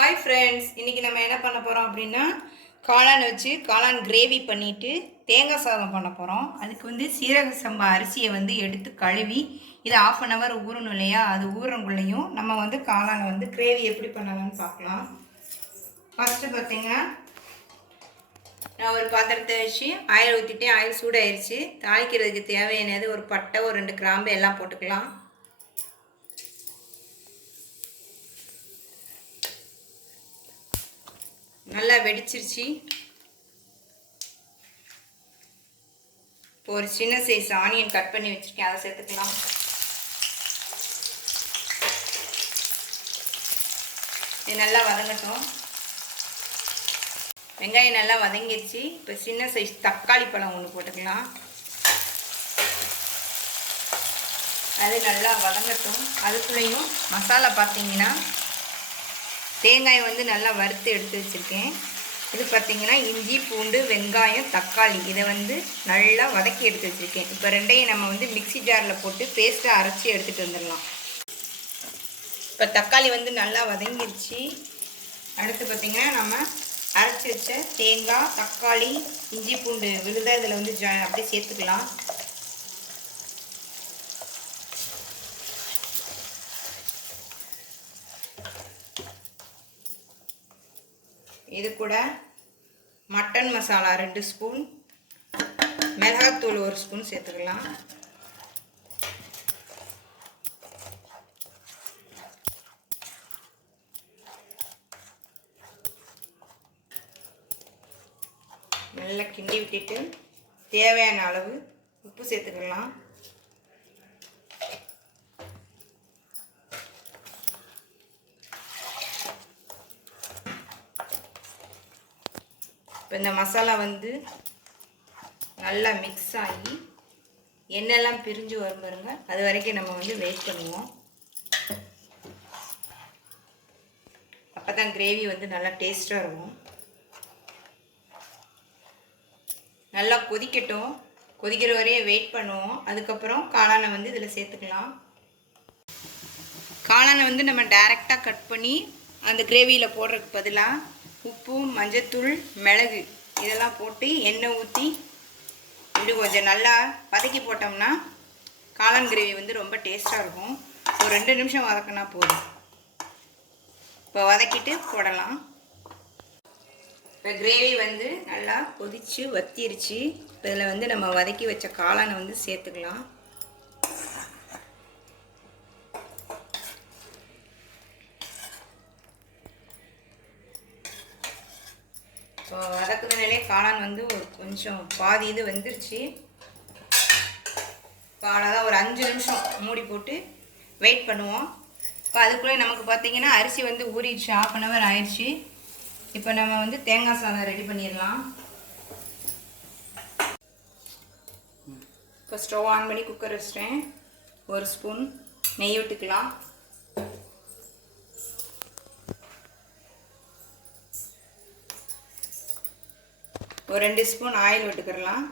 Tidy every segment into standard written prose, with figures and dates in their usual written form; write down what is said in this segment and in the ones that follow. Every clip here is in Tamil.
ஹாய் ஃப்ரெண்ட்ஸ், இன்றைக்கி நம்ம என்ன பண்ண போகிறோம் அப்படின்னா காளான் வச்சு காளான் கிரேவி பண்ணிவிட்டு தேங்காய் சாதம் பண்ண போகிறோம். அதுக்கு வந்து சீரக சம்பா அரிசியை வந்து எடுத்து கழுவி இதை 1/2 hour ஊறணும் இல்லையா, அது ஊறங்குள்ளேயும் நம்ம வந்து காளானை வந்து கிரேவி எப்படி பண்ணலாம்னு பார்க்கலாம். ஃபஸ்ட்டு பார்த்தீங்கன்னா நான் ஒரு பாத்திரத்தை வச்சு ஆயில் ஊற்றிட்டு ஆயில் சூடாயிருச்சு. தாளிக்கிறதுக்கு தேவையானது ஒரு பட்டை, ஒரு 2 கிராம்பு எல்லாம் போட்டுக்கலாம். நல்லா வெடிச்சிருச்சு. இப்போ ஒரு சின்ன சைஸ் ஆனியன் கட் பண்ணி வச்சுருக்கேன், அதை சேர்த்துக்கலாம். இது நல்லா வதங்கட்டும். வெங்காயம் நல்லா வதங்கிடுச்சு. இப்போ சின்ன சைஸ் தக்காளி பழம் ஒன்று போட்டுக்கலாம். அது நல்லா வதங்கட்டும். அதுக்குள்ளேயும் மசாலா பார்த்தீங்கன்னா தேங்காய் வந்து நல்லா வறுத்து எடுத்து வச்சுருக்கேன். இது பார்த்திங்கன்னா இஞ்சி, பூண்டு, வெங்காயம், தக்காளி இதை வந்து நல்லா வதக்கி எடுத்து வச்சுருக்கேன். இப்போ ரெண்டையும் நம்ம வந்து மிக்சி ஜாரில் போட்டு பேஸ்ட்டாக அரைச்சி எடுத்துகிட்டு வந்துடலாம். இப்போ தக்காளி வந்து நல்லா வதங்கிடுச்சு. அடுத்து பார்த்திங்கன்னா நம்ம அரைச்சி வச்ச தேங்காய், தக்காளி, இஞ்சி, பூண்டு விழுத இதில் வந்து அப்படியே சேர்த்துக்கலாம். இது கூட மட்டன் மசாலா 2 ஸ்பூன், மிளகாத்தூள் 1 ஸ்பூன் சேர்த்துக்கலாம். நல்லா கிண்டி விட்டுட்டு தேவையான அளவு உப்பு சேர்த்துக்கலாம். இப்போ இந்த மசாலா வந்து நல்லா மிக்ஸ் ஆகி எண்ணெய்லாம் பிரிஞ்சு வரும் பாருங்க, அது வரைக்கும் நம்ம வந்து வெயிட் பண்ணுவோம். அப்போ தான் கிரேவி வந்து நல்லா டேஸ்ட்டாக இருக்கும். நல்லா கொதிக்கட்டும். கொதிக்கிற வரையும் வெயிட் பண்ணுவோம். அதுக்கப்புறம் காளானை வந்து இதில் சேர்த்துக்கலாம். காளானை வந்து நம்ம டைரெக்டாக கட் பண்ணி அந்த கிரேவியில் போடுறதுக்கு பதிலாக உப்பு, மஞ்சத்தூள், மிளகு இதெல்லாம் போட்டு எண்ணெய் ஊற்றி இப்படி கொஞ்சம் நல்லா வதக்கி போட்டோம்னா காளான் கிரேவி வந்து ரொம்ப டேஸ்ட்டாக இருக்கும். ஒரு 2 நிமிஷம் வதக்கினா போதும். இப்போ வதக்கிட்டு போடலாம். இப்போ கிரேவி வந்து நல்லா கொதித்து வத்திருச்சு. இதில் வந்து நம்ம வதக்கி வச்ச காளானை வந்து சேர்த்துக்கலாம். இப்போ வதக்குறதுனாலே காளான் வந்து ஒரு கொஞ்சம் பாதி இது வந்துருச்சு. இப்போ அவ்வளோதான், ஒரு 5 நிமிஷம் மூடி போட்டு வெயிட் பண்ணுவோம். இப்போ அதுக்குள்ளே நமக்கு பார்த்திங்கன்னா அரிசி வந்து ஊறிடுச்சு, 1/2 hour ஆயிடுச்சு. இப்போ நம்ம வந்து தேங்காய் சாதம் ரெடி பண்ணிடலாம். இப்போ ஸ்டவ் ஆன் பண்ணி குக்கர் வச்சிட்டேன். 1 ஸ்பூன் நெய் விட்டுக்கலாம். ஒரு 2 ஸ்பூன் ஆயில் விட்டுக்கிறலாம்.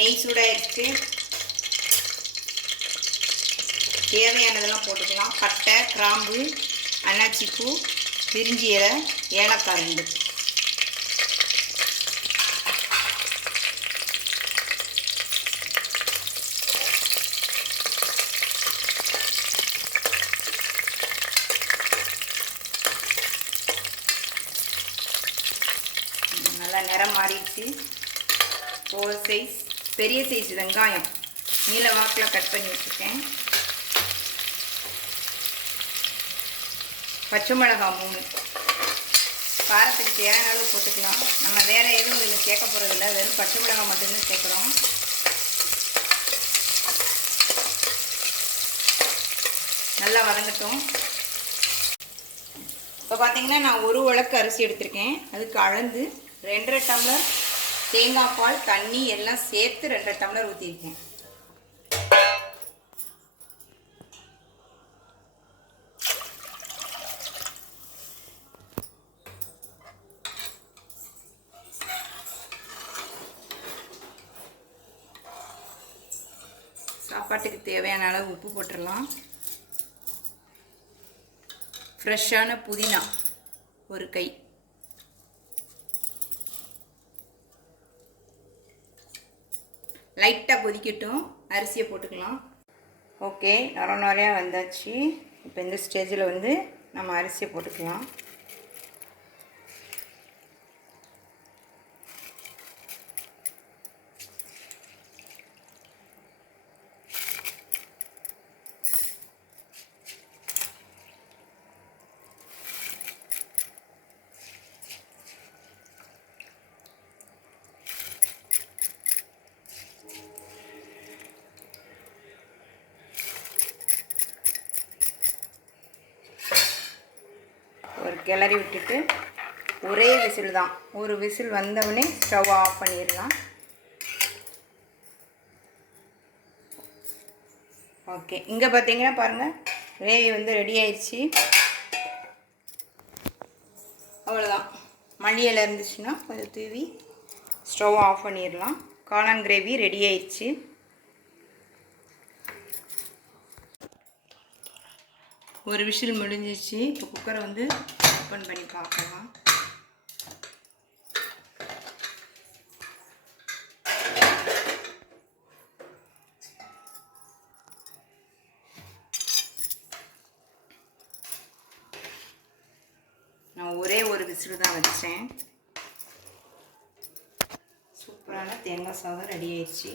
நெய் சூடாயிடுச்சு. தேவையானதெல்லாம் போட்டுக்கலாம். பட்டை, கிராம்பு, அன்னாச்சி பூ, பிரிஞ்சி இலை, ஏலக்காய் 2. நல்லா நிறம் மாறிடுச்சு. ஒரு சைஸ் பெரிய சைஸ் வெங்காயம் நீல வாக்கில் கட் பண்ணி வச்சுருக்கேன். பச்சை மிளகாய் 3. காரத்துக்கு தேவையான அளவு போட்டுக்கலாம். நம்ம வேறு எதுவும் இதில் சேர்க்க போகிறதில்ல, வெறும் பச்சை மிளகாய் மட்டும்தான் சேர்க்குறோம். நல்லா வதங்கட்டும். இப்போ பார்த்தீங்கன்னா நான் 1 உலக்கு அரிசி எடுத்திருக்கேன். அதுக்கு அளந்து 2.5 டம்ளர் தேங்காய் பால், தண்ணி எல்லாம் சேர்த்து 2.5 டம்ளர் ஊற்றிருக்கேன். சாப்பாட்டுக்கு தேவையான அளவு உப்பு போட்டுடலாம். ஃப்ரெஷ்ஷான புதினா ஒரு கை, லைட்டாக கொதிக்கட்டும். அரிசியை போட்டுக்கலாம். ஓகே, நிறையா வந்தாச்சு. இப்போ இந்த ஸ்டேஜில் வந்து நம்ம அரிசியை போட்டுக்கலாம். ஒரு கிளறி விட்டுட்டு ஒரே விசில் தான். ஒரு விசில் வந்தவுடனே ஸ்டவ் ஆஃப் பண்ணிடலாம். ஓகே, இங்கே பார்த்தீங்கன்னா பாருங்கள், கிரேவி வந்து ரெடி ஆயிடுச்சு. அவ்வளோதான். மல்லி இலை இருந்துச்சுன்னா கொஞ்சம் தூவி ஸ்டவ் ஆஃப் பண்ணிடலாம். காளான் கிரேவி ரெடி ஆயிடுச்சு. ஒரு விசில் முடிஞ்சிச்சு. இப்போ குக்கரை வந்து ஓப்பன் பண்ணி பார்க்கலாம். நான் ஒரே ஒரு விசில் தான் வச்சேன். சூப்பரான தேங்காய் சாதம் ரெடி ஆயிடுச்சு.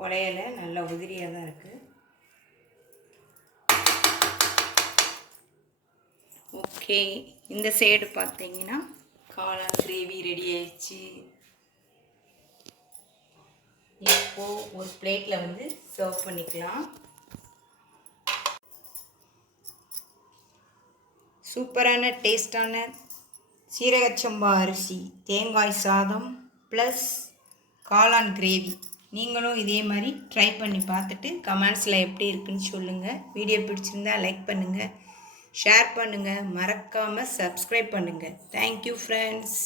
கொலையில நல்லா உதிரியாக தான் இருக்குது. ஓகே, இந்த சைடு பார்த்தீங்கன்னா காளான் கிரேவி ரெடி ஆயிடுச்சு. இப்போது ஒரு பிளேட்டில் வந்து சர்வ் பண்ணிக்கலாம். சூப்பரான டேஸ்டான சீரகச்சம்பா அரிசி தேங்காய் சாதம் ப்ளஸ் காளான் கிரேவி. நீங்களும் இதே மாதிரி ட்ரை பண்ணி பார்த்துட்டு கமெண்ட்ஸில் எப்படி இருக்குன்னு சொல்லுங்கள். வீடியோ பிடிச்சிருந்தா லைக் பண்ணுங்கள், ஷேர் பண்ணுங்கள், மறக்காமல் சப்ஸ்கிரைப் பண்ணுங்கள். Thank you friends.